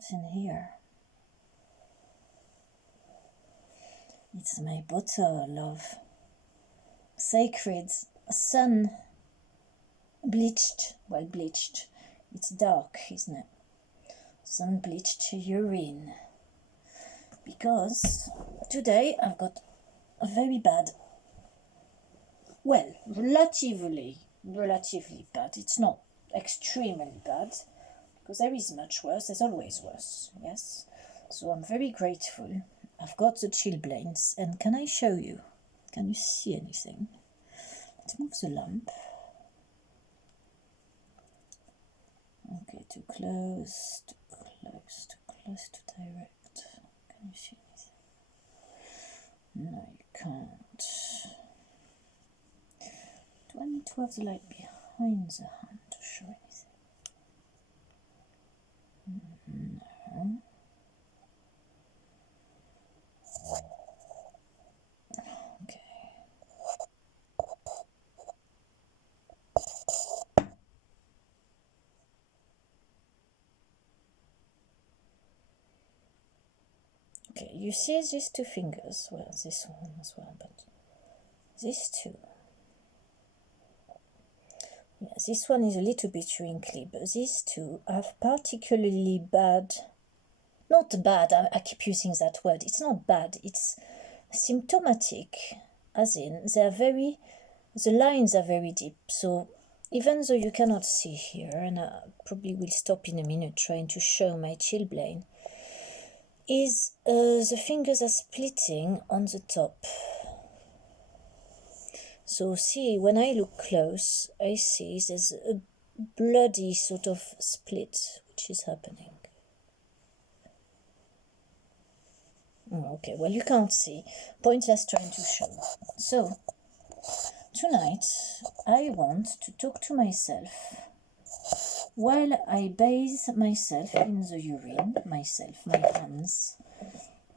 What's in here? It's my bottle of sacred sun bleached, well, bleached, it's dark, isn't it? Sun bleached urine. Because today I've got a very bad, well, relatively bad. It's not extremely bad, because there is much worse. There's always worse, yes. So I'm very grateful. I've got the chilblains, and can I show you? Can you see anything? Let's move the lamp. Okay, too close, too close, too close to direct. Can you see anything? No, you can't. Do I need to have the light behind the hand to show anything? No. Okay. Okay, you see these two fingers? Well, this one as well, but these two. Yeah, this one is a little bit wrinkly, but these two have particularly bad, not bad, I keep using that word, it's not bad, it's symptomatic, as in the lines are very deep, so even though you cannot see here, and I probably will stop in a minute trying to show my chilblain, is the fingers are splitting on the top. So see, when I look close, I see there's a bloody sort of split which is happening. Oh, okay, well, you can't see. Pointless trying to show. So, tonight, I want to talk to myself while I bathe myself in the urine, my hands,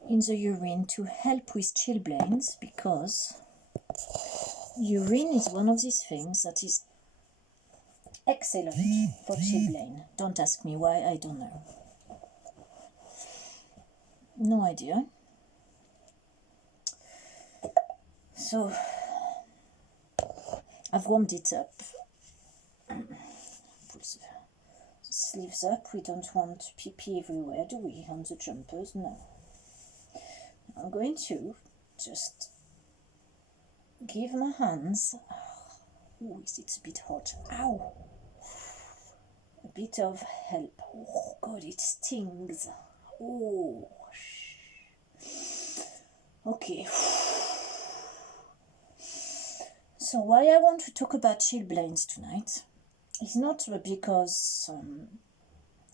in the urine to help with chilblains, because urine is one of these things that is excellent for chilblain. Don't ask me why, I don't know. No idea. So, I've warmed it up. Put the sleeves up. We don't want pee-pee everywhere, do we, on the jumpers? No. I'm going to just give my hands, oh, it's a bit hot, ow, a bit of help. Oh God, it stings. Oh, okay. So why I want to talk about chilblains tonight is not because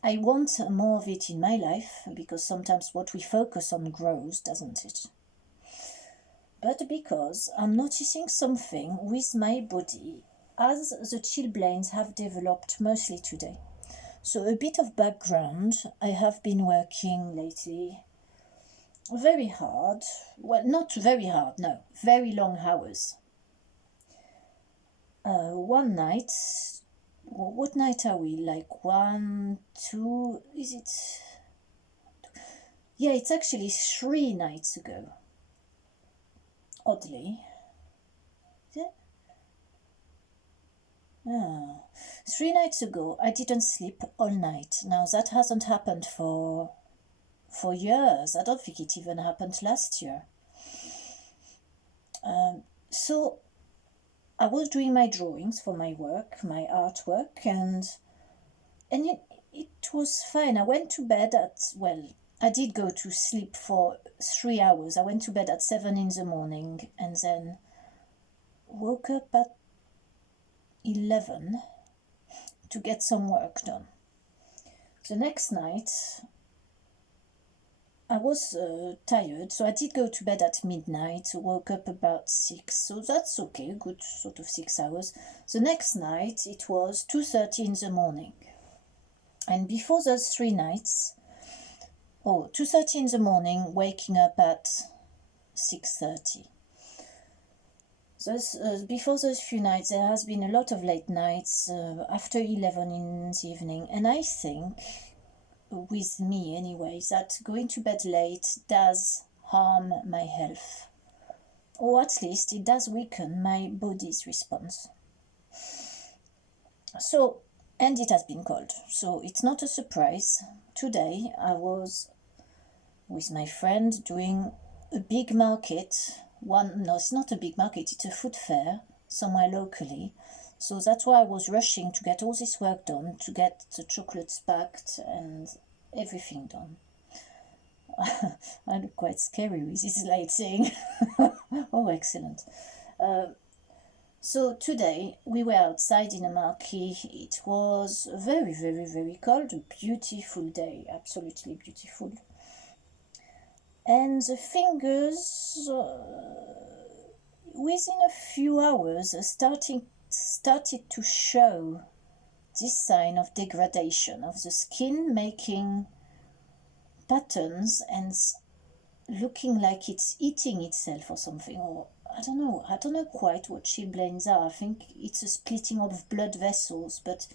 I want more of it in my life, because sometimes what we focus on grows, doesn't it? But because I'm noticing something with my body as the chilblains have developed mostly today. So a bit of background, I have been working lately very hard, well, not very hard, no, very long hours. One night, what night are we, like 1, 2, is it? Yeah, it's actually 3 nights ago. Oddly. Is it? Oh. 3 nights ago, I didn't sleep all night. Now, that hasn't happened for years. I don't think it even happened last year. So, I was doing my drawings for my work, my artwork, and it was fine. I went to bed at, well, I did go to sleep for 3 hours. I went to bed at 7 in the morning and then woke up at 11 to get some work done. The next night, I was tired, so I did go to bed at midnight, woke up about 6, so that's okay, good sort of 6 hours. The next night, it was 2:30 in the morning. And before those 3 nights, 2:30 in the morning, waking up at 6:30. Before those few nights, there has been a lot of late nights, after 11 in the evening, and I think with me anyway, that going to bed late does harm my health, or at least it does weaken my body's response. So, and it has been cold, so it's not a surprise. Today I was with my friend doing a big market. No, it's not a big market, it's a food fair somewhere locally. So that's why I was rushing to get all this work done, to get the chocolates packed and everything done. I look quite scary with this lighting. Oh, excellent. So today we were outside in a marquee. It was very, very, very cold, a beautiful day, absolutely beautiful. And the fingers, within a few hours, started to show this sign of degradation of the skin, making patterns and looking like it's eating itself or something, or I don't know quite what chilblains are. I think it's a splitting of blood vessels, but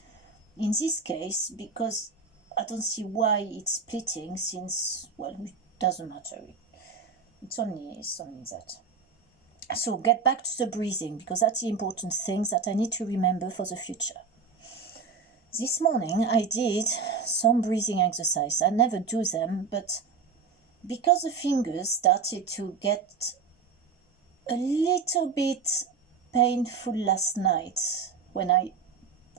in this case, because I don't see why it's splitting, since, well, it doesn't matter. It's only that. So get back to the breathing, because that's the important thing that I need to remember for the future. This morning I did some breathing exercise. I never do them, but because the fingers started to get a little bit painful last night when I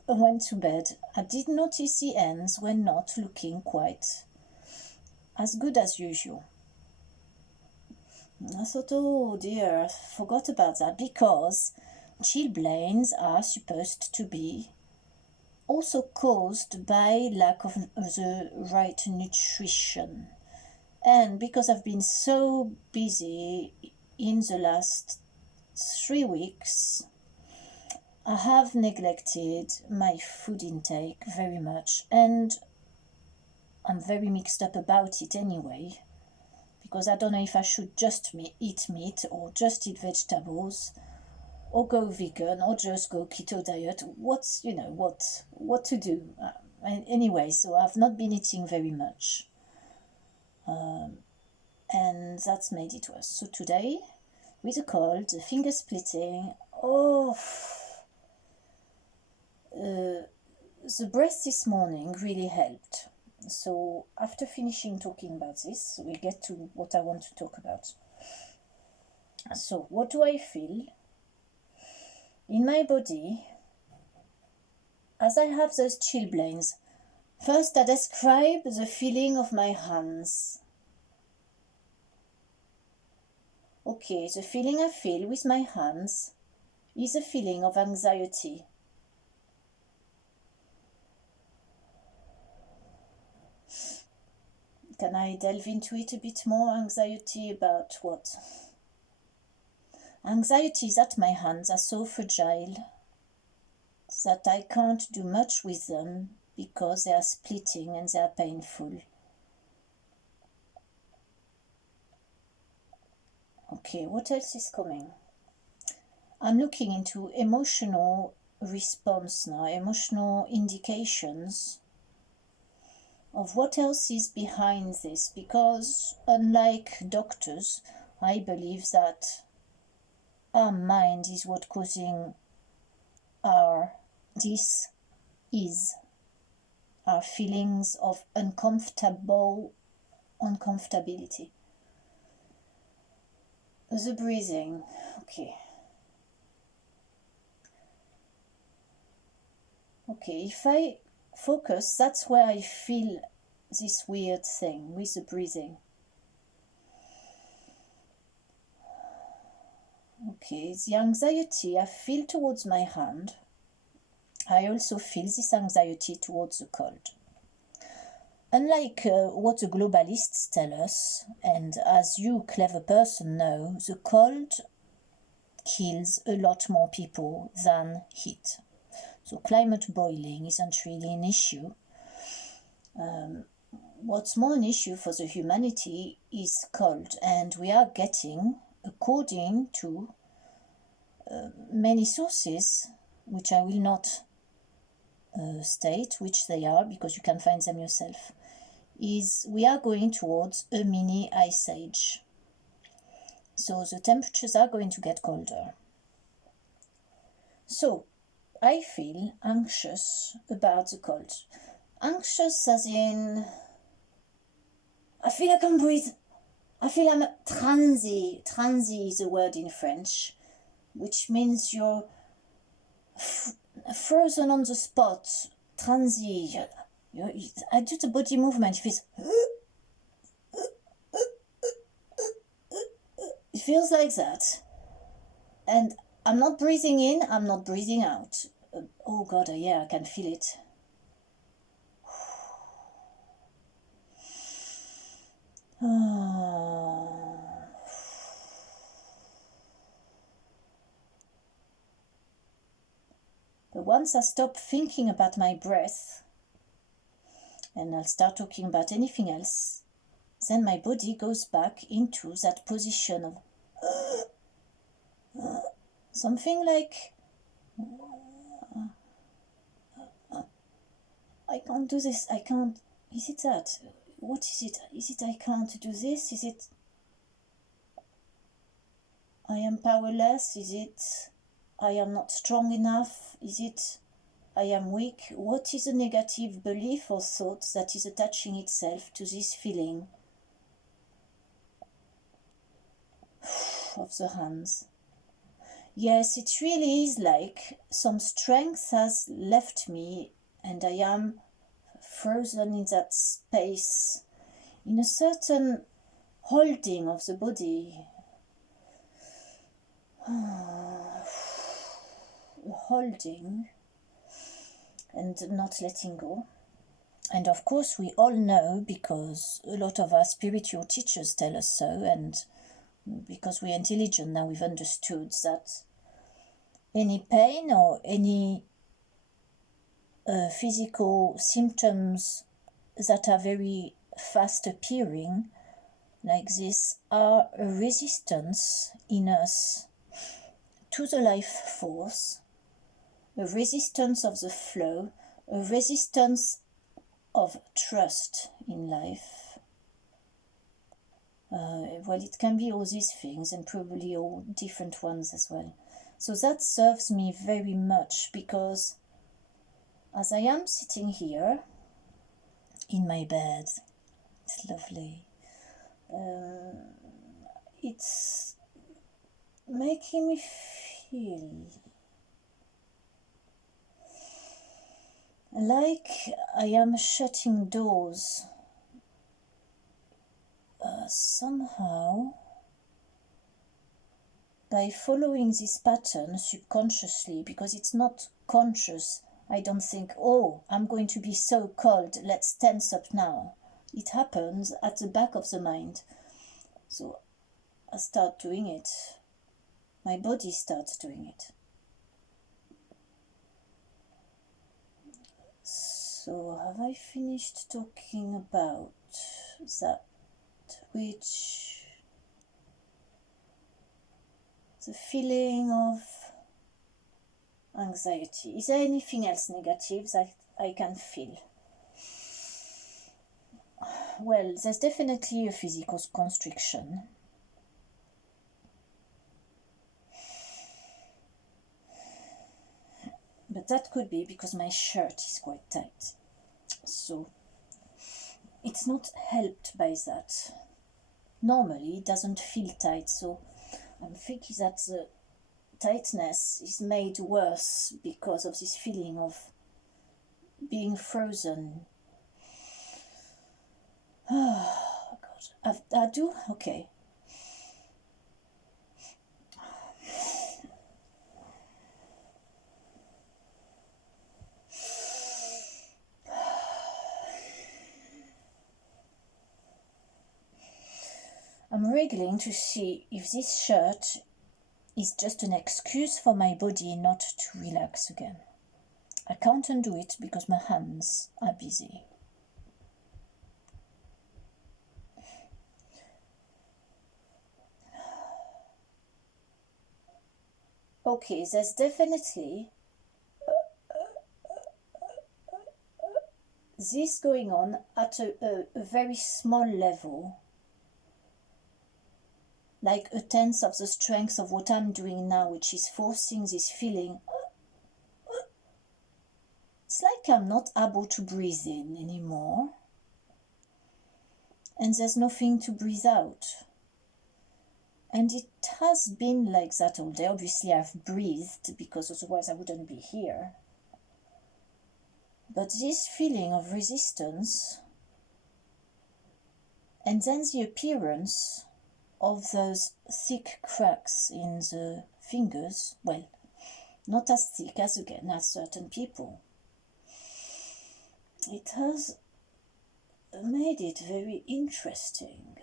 went to bed, I did notice the ends were not looking quite as good as usual. I thought, oh dear, I forgot about that, because chilblains are supposed to be also caused by lack of the right nutrition. And because I've been so busy in the last 3 weeks, I have neglected my food intake very much, and I'm very mixed up about it anyway, because I don't know if I should just eat meat or just eat vegetables, or go vegan, or just go keto diet. What to do. Anyway, so I've not been eating very much. And that's made it worse. So today, with the cold, the finger splitting, the breath this morning really helped. So after finishing talking about this, we get to what I want to talk about. So what do I feel in my body as I have those chilblains? First, I describe the feeling of my hands. Okay, the feeling I feel with my hands is a feeling of anxiety. Can I delve into it a bit more? Anxiety about what? Anxiety is that my hands are so fragile that I can't do much with them because they are splitting and they are painful. Okay, what else is coming? I'm looking into emotional response now, emotional indications of what else is behind this, because unlike doctors, I believe that our mind is what causing our feelings of uncomfortability. The breathing, okay. Okay, if I focus, that's where I feel this weird thing with the breathing. Okay, the anxiety I feel towards my hand, I also feel this anxiety towards the cold. Unlike what the globalists tell us, and as you clever person know, the cold kills a lot more people than heat. So climate boiling isn't really an issue. What's more an issue for the humanity is cold, and we are getting, according to many sources, which I will not state which they are because you can find them yourself, is we are going towards a mini ice age. So the temperatures are going to get colder. So I feel anxious about the cold. Anxious as in, I feel I can't breathe. I feel I'm transy. Transy is a word in French, which means you're frozen on the spot. Transy. I do the body movement. It feels like that. And I'm not breathing in, I'm not breathing out. Oh God, yeah, I can feel it. But once I stop thinking about my breath and I'll start talking about anything else, then my body goes back into that position of something like I can't do this, I can't. Is it that? What is it? Is it I can't do this? Is it I am powerless? Is it I am not strong enough? Is it I am weak? What is a negative belief or thought that is attaching itself to this feeling of the hands? Yes, it really is like some strength has left me and I am frozen in that space, in a certain holding of the body. Holding and not letting go. And of course we all know, because a lot of our spiritual teachers tell us so, and because we're intelligent now, we've understood that any pain or any physical symptoms that are very fast appearing like this are a resistance in us to the life force, a resistance of the flow, a resistance of trust in life. Well, it can be all these things and probably all different ones as well. So that serves me very much, because as I am sitting here in my bed, it's lovely, it's making me feel like I am shutting doors somehow by following this pattern subconsciously, because it's not conscious. I don't think, oh, I'm going to be so cold, let's tense up now. It happens at the back of the mind. So I start doing it. My body starts doing it. So have I finished talking about that, which the feeling of anxiety? Is there anything else negative that I can feel? Well, there's definitely a physical constriction. But that could be because my shirt is quite tight. So it's not helped by that. Normally it doesn't feel tight, so I'm thinking that the tightness is made worse because of this feeling of being frozen. Oh God, I do? Okay. I'm wriggling to see if this shirt is just an excuse for my body not to relax again. I can't undo it because my hands are busy. Okay, there's definitely this going on at a very small level, like a tenth of the strength of what I'm doing now, which is forcing this feeling. It's like I'm not able to breathe in anymore, and there's nothing to breathe out. And it has been like that all day. Obviously I've breathed, because otherwise I wouldn't be here. But this feeling of resistance, and then the appearance of those thick cracks in the fingers, well, not as thick as certain people. It has made it very interesting.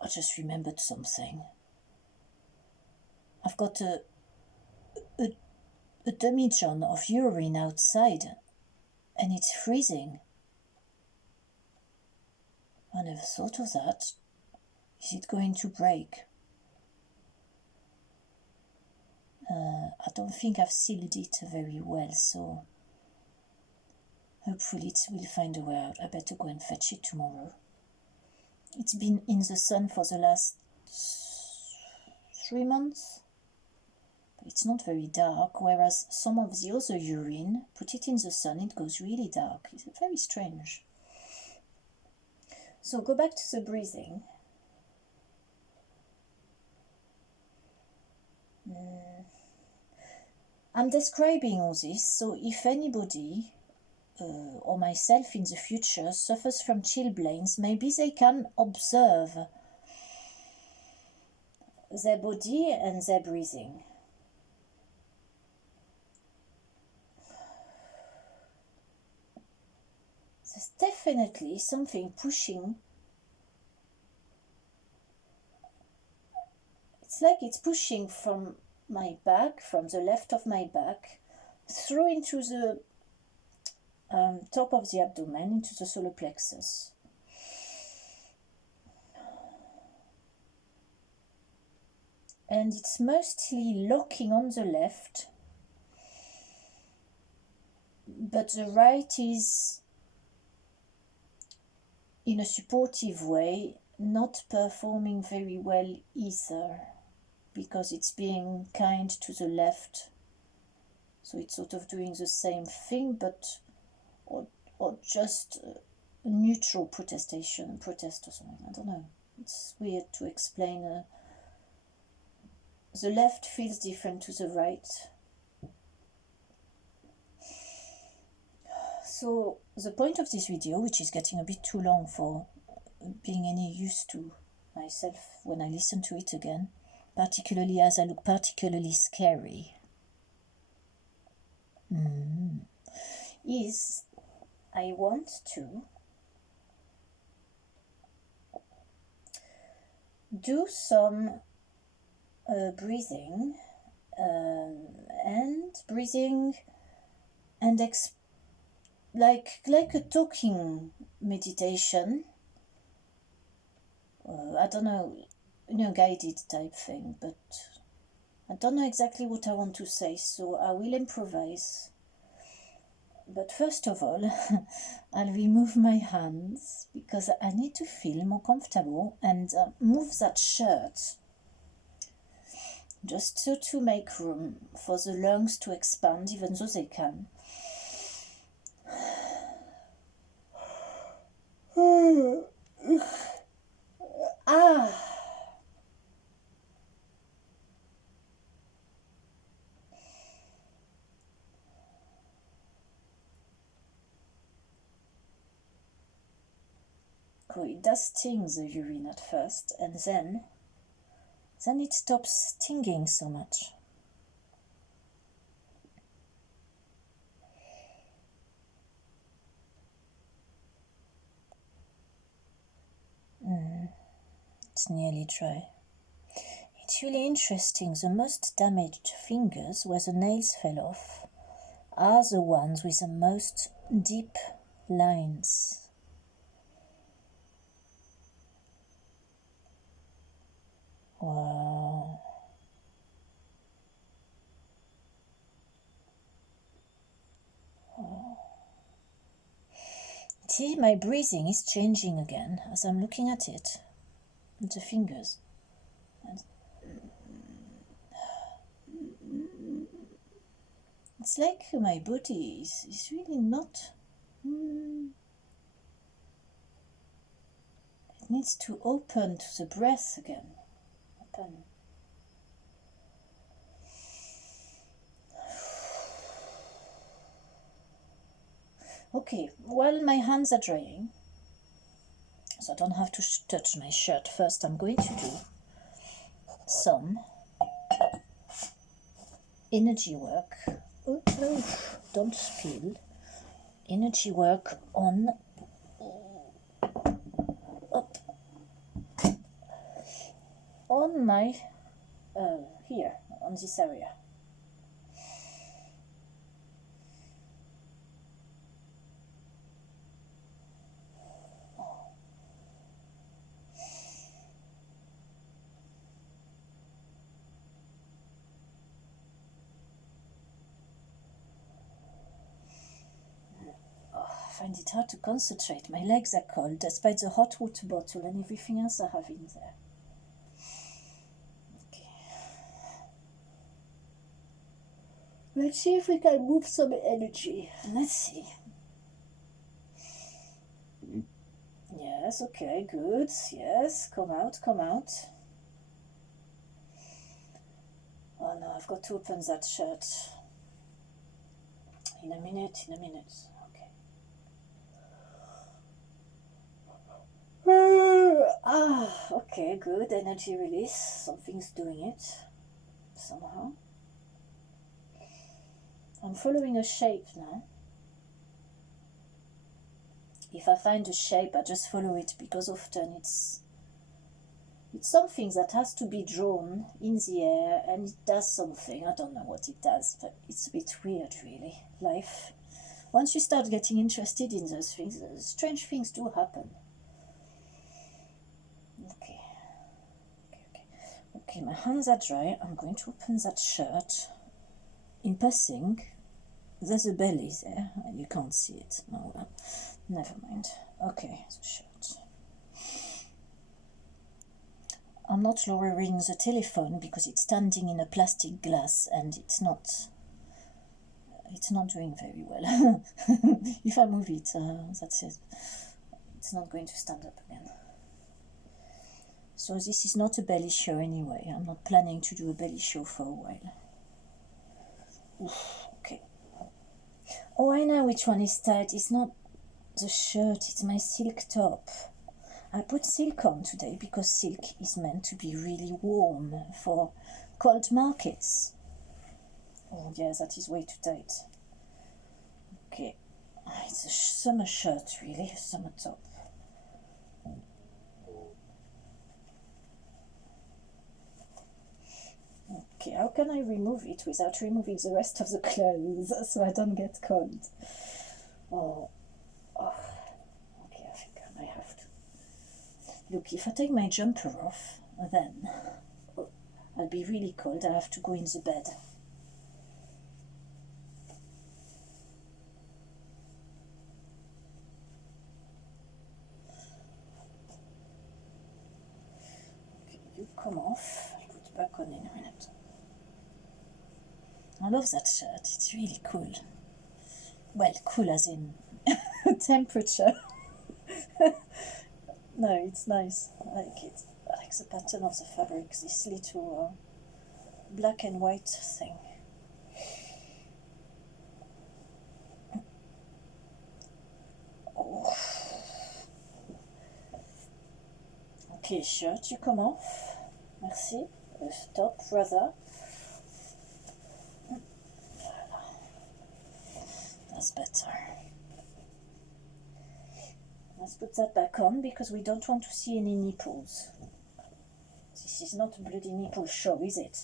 I just remembered something. I've got a demijohn of urine outside, and it's freezing. I never thought of that. Is it going to break? I don't think I've sealed it very well, so hopefully it will find a way out. I better go and fetch it tomorrow. It's been in the sun for the last 3 months. It's not very dark, whereas some of the other urine, put it in the sun, it goes really dark. It's very strange. So go back to the breathing. I'm describing all this, so if anybody or myself in the future suffers from chilblains, maybe they can observe their body and their breathing. There's definitely something pushing. It's like it's pushing from my back, from the left of my back, through into the top of the abdomen, into the solar plexus. And it's mostly locking on the left, but the right is, in a supportive way, not performing very well either, because it's being kind to the left. So it's sort of doing the same thing, but or just a neutral protest or something. I don't know. It's weird to explain. The left feels different to the right. So the point of this video, which is getting a bit too long for being any use to myself when I listen to it again, particularly as I look particularly scary, is I want to do some breathing and like a talking meditation. I don't know, guided type thing, but I don't know exactly what I want to say, so I will improvise. But first of all, I'll remove my hands because I need to feel more comfortable, and move that shirt just so to make room for the lungs to expand, even though they can. Cool. It does sting, the urine, at first, and then it stops stinging so much. It's nearly dry. It's really interesting. The most damaged fingers, where the nails fell off, are the ones with the most deep lines. Wow. Oh. See, my breathing is changing again as I'm looking at it, with the fingers. And it's like my body is really not... It needs to open to the breath again. Open. Okay, while my hands are drying, so I don't have to touch my shirt first, I'm going to do some energy work. Don't spill. Energy work on my here on this area. I find it hard to concentrate. My legs are cold despite the hot water bottle and everything else I have in there. Okay. Let's see if we can move some energy. Let's see. Yes, okay, good. Yes, come out, come out. Oh no, I've got to open that shirt. In a minute. Okay, good. Energy release. Something's doing it somehow. I'm following a shape now. If I find a shape, I just follow it, because often it's something that has to be drawn in the air and it does something. I don't know what it does, but it's a bit weird, really. Life. Once you start getting interested in those things, strange things do happen. Okay, my hands are dry. I'm going to open that shirt. In passing, there's a belly there. You can't see it. No, never mind. Okay, the shirt. I'm not lowering the telephone because it's standing in a plastic glass and it's not doing very well. If I move it, that's it. It's not going to stand up again. So this is not a belly show anyway. I'm not planning to do a belly show for a while. Oof, okay. Oh, I know which one is tight. It's not the shirt, it's my silk top. I put silk on today because silk is meant to be really warm for cold markets. Oh yeah, that is way too tight. Okay, it's a summer shirt, really, a summer top. Okay, how can I remove it without removing the rest of the clothes so I don't get cold? Oh. Okay, I think I might have to. Look, if I take my jumper off, then I'll be really cold. I have to go in the bed. Okay, you come off. I'll put it back on in a minute. I love that shirt. It's really cool. Well, cool as in temperature. No, it's nice. I like it. I like the pattern of the fabric. This little black and white thing. Oh. Okay, shirt, you come off. Merci. Top, rather. That's better. Let's put that back on because we don't want to see any nipples. This is not a bloody nipple show, is it?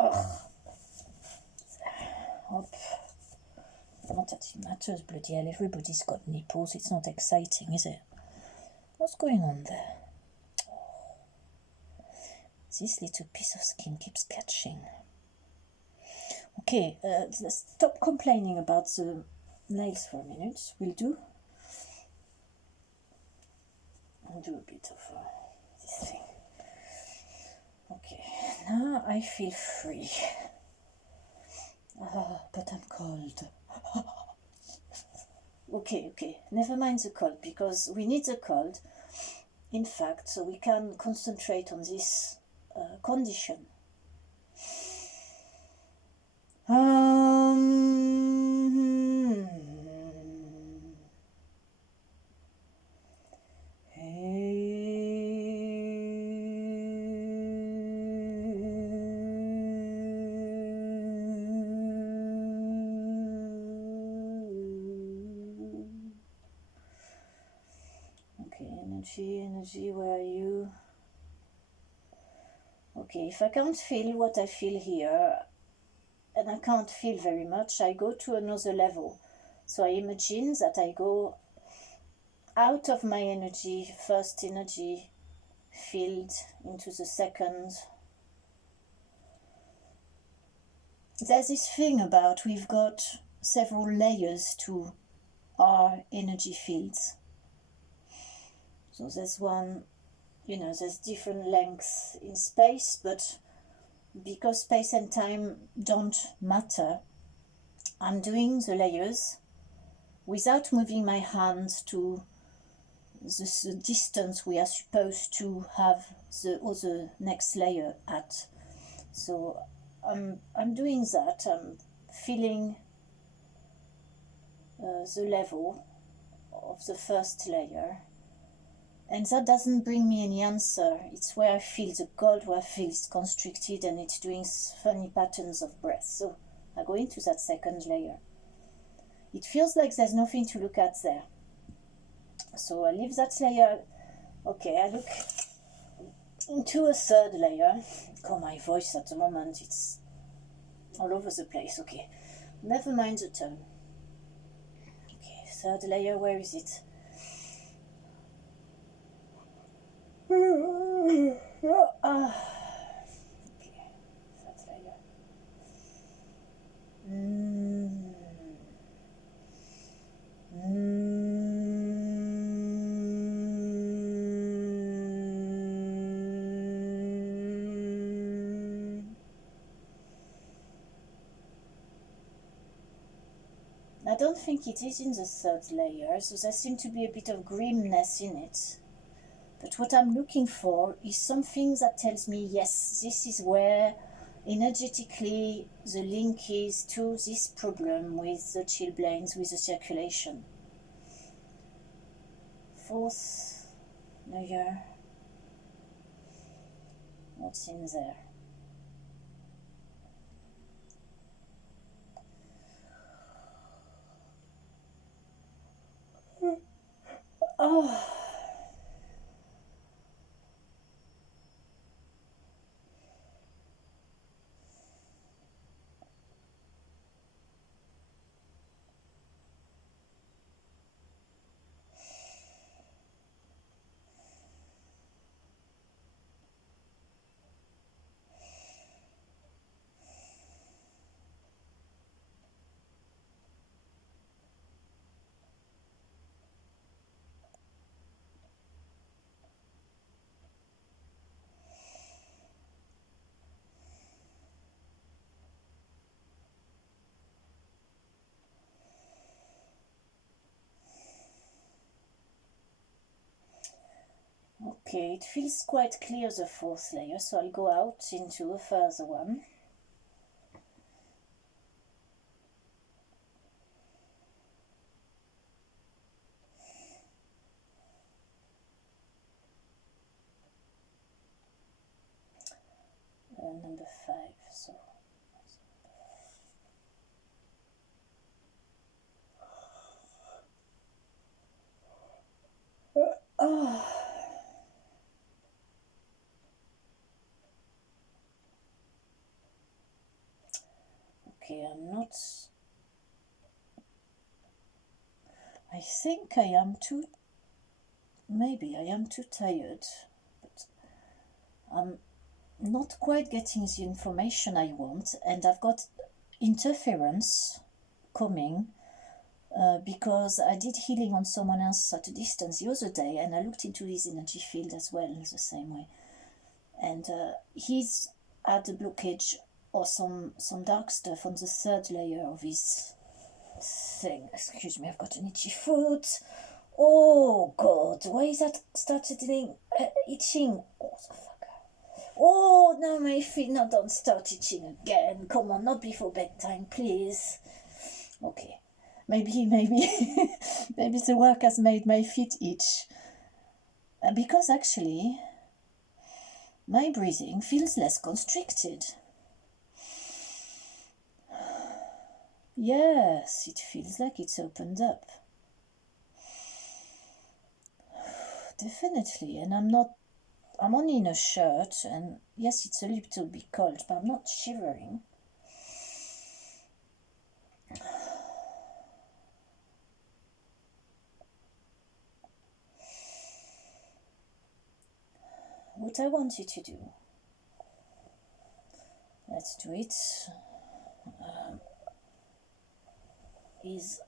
Ugh. Hop. Not that it matters, bloody hell. Everybody's got nipples. It's not exciting, is it? What's going on there? This little piece of skin keeps catching. Okay, let's stop complaining about the nails for a minute. Will do. I'll do a bit of this thing. Okay, now I feel free. But I'm cold. Okay, never mind the cold, because we need the cold, in fact, so we can concentrate on this condition. Energy, where are you? Okay, if I can't feel what I feel here, and I can't feel very much, I go to another level. So I imagine that I go out of my energy, first energy field, into the second. There's this thing about we've got several layers to our energy fields. So there's one, there's different lengths in space, but because space and time don't matter, I'm doing the layers without moving my hands to the distance we are supposed to have the other next layer at. So I'm doing that. I'm feeling the level of the first layer. And that doesn't bring me any answer. It's where I feel the cold, where I feel it's constricted, and it's doing funny patterns of breath. So I go into that second layer. It feels like there's nothing to look at there. So I leave that layer. Okay, I look into a third layer. Oh, my voice at the moment, it's all over the place. Okay, never mind the tone. Okay, third layer, where is it? Okay, third layer. I don't think it is in the third layer, so there seems to be a bit of grimness in it. But what I'm looking for is something that tells me, yes, this is where energetically the link is to this problem with the chilblains, with the circulation. Fourth layer. What's in there? Oh. Okay, it feels quite clear, the fourth layer, so I'll go out into a further one. Number 5, so okay, I think maybe I am too tired, but I'm not quite getting the information I want, and I've got interference coming because I did healing on someone else at a distance the other day, and I looked into his energy field as well in the same way. And he's had a blockage or some dark stuff on the third layer of his thing. Excuse me, I've got an itchy foot. Oh God, why is that started itching? Oh, the fuck. Oh, now my feet, now don't start itching again. Come on, not before bedtime, please. Okay, maybe maybe the work has made my feet itch. Because actually, my breathing feels less constricted. Yes, it feels like it's opened up. Definitely, and I'm only in a shirt, and yes, it's a little bit cold, but I'm not shivering. What I want you to do, let's do it, is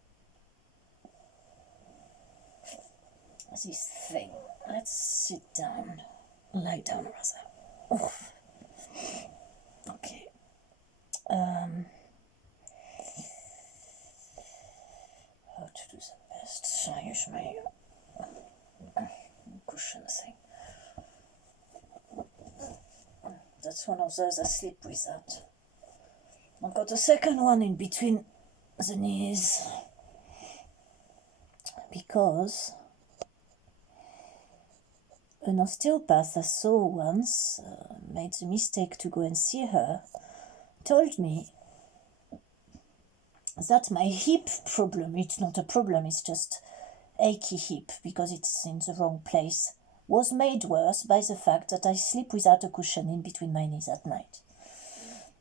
this thing. Let's sit down, lie down rather. Oof. Okay. How to do the best? I use my cushion thing. That's one of those I sleep with that. I've got a second one in between the knees because an osteopath I saw once, made the mistake to go and see her, told me that my hip problem, it's not a problem, it's just achy hip because it's in the wrong place, was made worse by the fact that I sleep without a cushion in between my knees at night.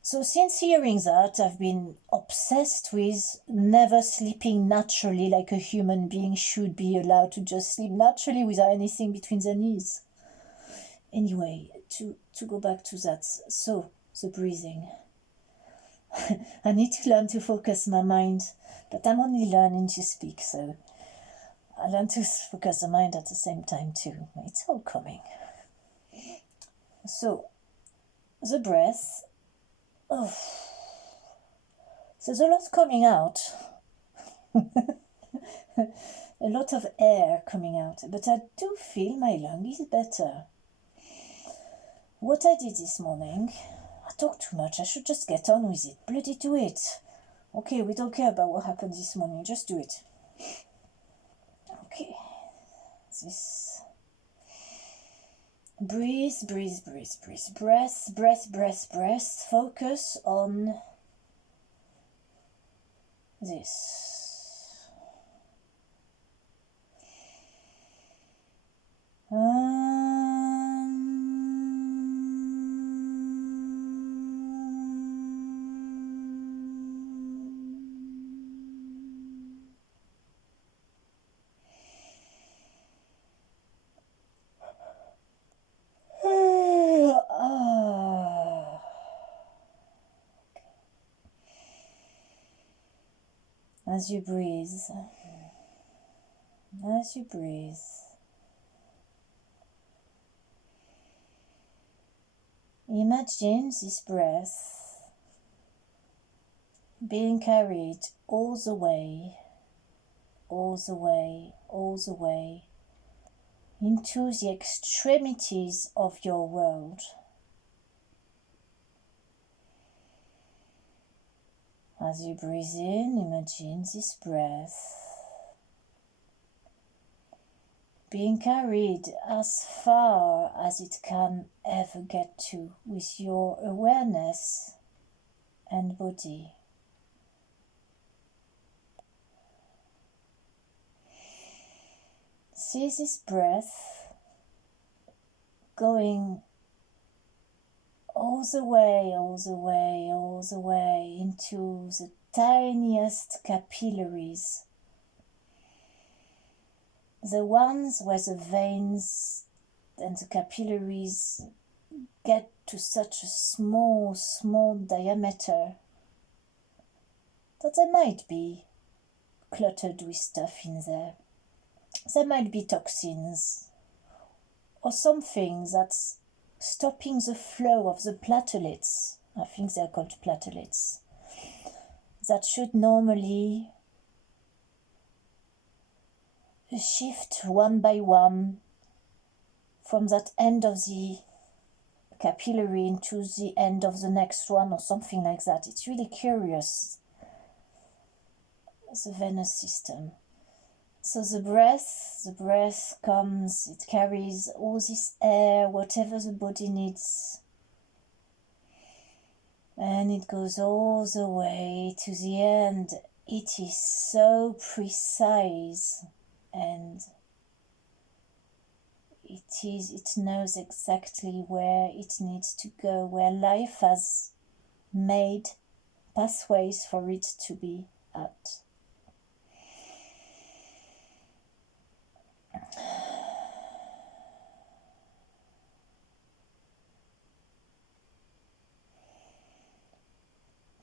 So since hearing that, I've been obsessed with never sleeping naturally like a human being should be allowed to just sleep naturally without anything between their knees. Anyway, to go back to that, so the breathing. I need to learn to focus my mind, but I'm only learning to speak, so I learn to focus the mind at the same time too. It's all coming. So, the breath. Oh, there's a lot coming out. A lot of air coming out, but I do feel my lung is better. What I did this morning, I talk too much, I should just get on with it. Bloody do it. Okay, we don't care about what happened this morning, just do it. Okay, this. Breathe, breathe, breathe, breathe. Breath, breath, breath, breath. Focus on this. As you breathe, imagine this breath being carried all the way into the extremities of your world. As you breathe in, imagine this breath being carried as far as it can ever get to with your awareness and body. See this breath going all the way into the tiniest capillaries, the ones where the veins and the capillaries get to such a small diameter that they might be cluttered with stuff in there. There might be toxins or something that's stopping the flow of the platelets. I think they're called platelets. That should normally shift one by one from that end of the capillary into the end of the next one or something like that. It's really curious, the venous system. So the breath comes, it carries all this air, whatever the body needs, and it goes all the way to the end. It is so precise, and it knows exactly where it needs to go, where life has made pathways for it to be at.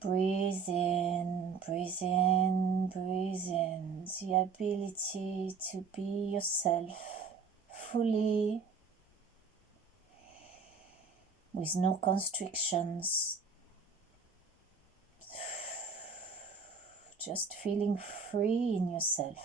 Breathe in, breathe in, breathe in. The ability to be yourself fully, with no constrictions. Just feeling free in yourself.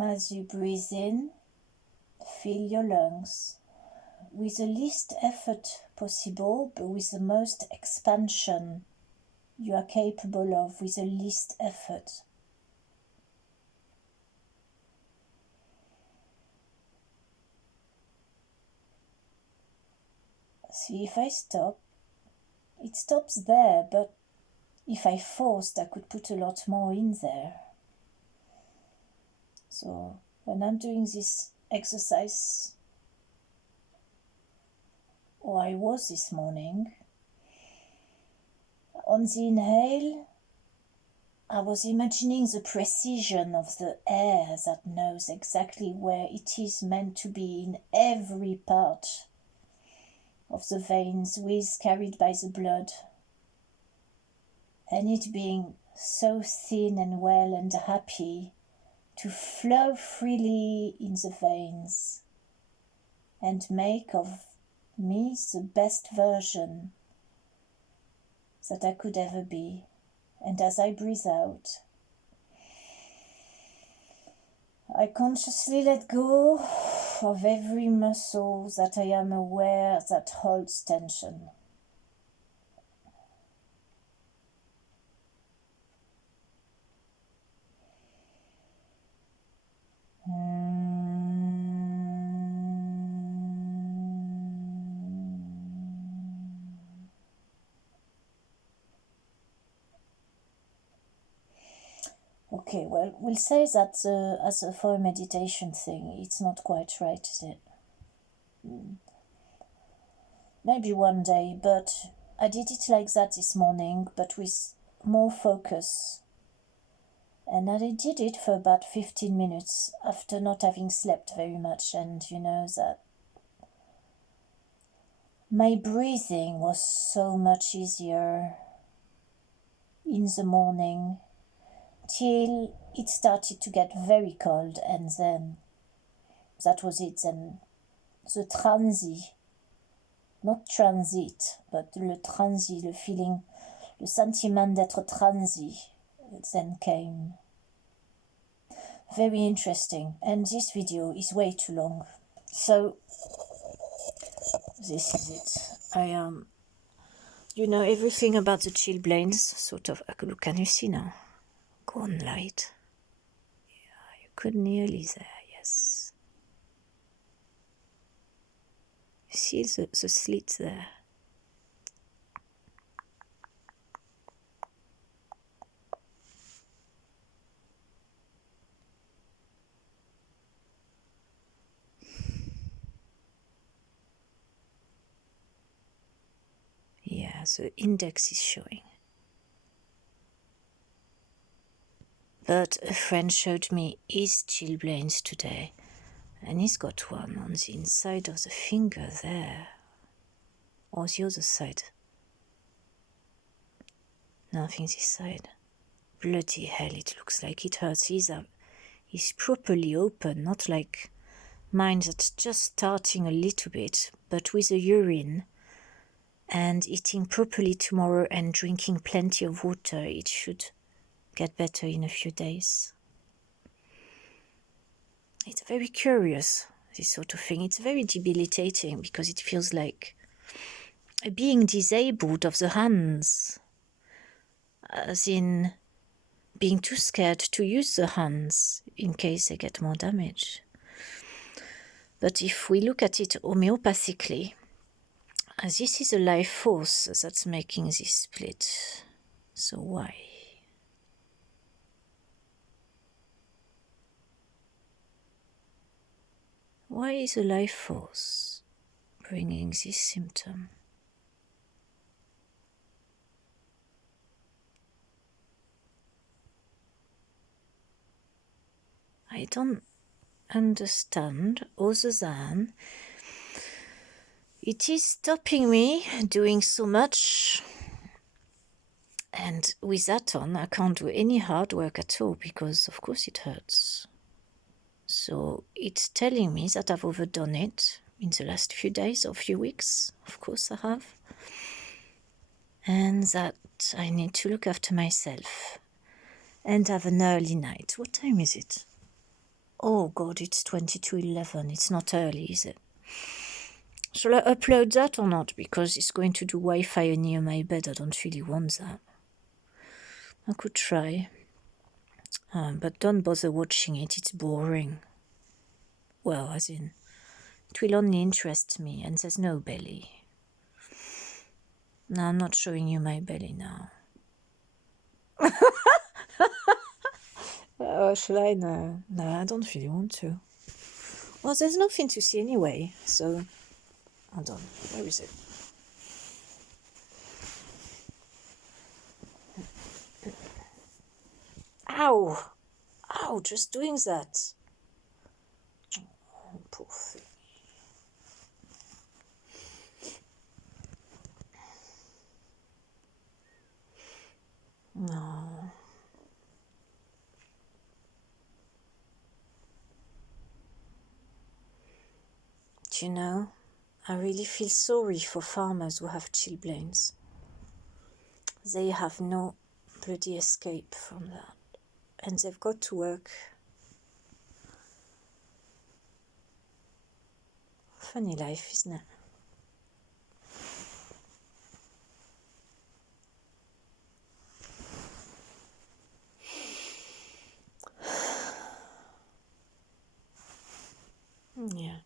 As you breathe in, fill your lungs with the least effort possible, but with the most expansion you are capable of, with the least effort. See, if I stop, it stops there, but if I forced, I could put a lot more in there. So when I'm doing this exercise, or I was this morning, on the inhale, I was imagining the precision of the air that knows exactly where it is meant to be in every part of the veins carried by the blood, and it being so thin and well and happy to flow freely in the veins and make of me the best version that I could ever be. And as I breathe out, I consciously let go of every muscle that I am aware that holds tension. Okay, well, we'll say that for a meditation thing, it's not quite right, is it? Maybe one day, but I did it like that this morning, but with more focus. And I did it for about 15 minutes after not having slept very much, and you know that my breathing was so much easier in the morning till it started to get very cold, and then that was it. Then the transi, not transit, but le transi, le feeling, le sentiment d'être transi, then came. Very interesting, and this video is way too long, so this is it. You know everything about the chilblains, sort of. Can you see now? Go on, light. Yeah, you could nearly there, yes. You see the slits there? Yeah, the index is showing. But a friend showed me his chilblains today, and he's got one on the inside of the finger there. Or the other side. No, I think this side. Bloody hell, it looks like it hurts. He's properly open, not like mine that's just starting a little bit, but with the urine and eating properly tomorrow and drinking plenty of water, it should get better in a few days. It's very curious, this sort of thing. It's very debilitating because it feels like being disabled of the hands, as in being too scared to use the hands in case they get more damage. But if we look at it homeopathically, this is a life force that's making this split. So why? Why is a life force bringing this symptom? I don't understand, other than it is stopping me doing so much, and with that on I can't do any hard work at all because of course it hurts. So it's telling me that I've overdone it in the last few days or few weeks. Of course I have. And that I need to look after myself and have an early night. What time is it? Oh God, it's 22:11. It's not early, is it? Shall I upload that or not? Because it's going to do Wi-Fi near my bed. I don't really want that. I could try. But don't bother watching it. It's boring. Well, as in, it will only interest me, and there's no belly. No, I'm not showing you my belly now. Shall I? No, I don't really want to. Well, there's nothing to see anyway, so hold on. Where is it? Ow! Ow, just doing that. Oh, poor thing. No. Do you know, I really feel sorry for farmers who have chilblains. They have no bloody escape from that. And they've got to work. Funny life, isn't it? Yeah.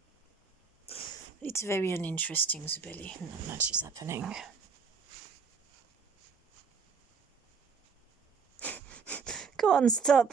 It's very uninteresting, the belly. Not much is happening. Go on, stop.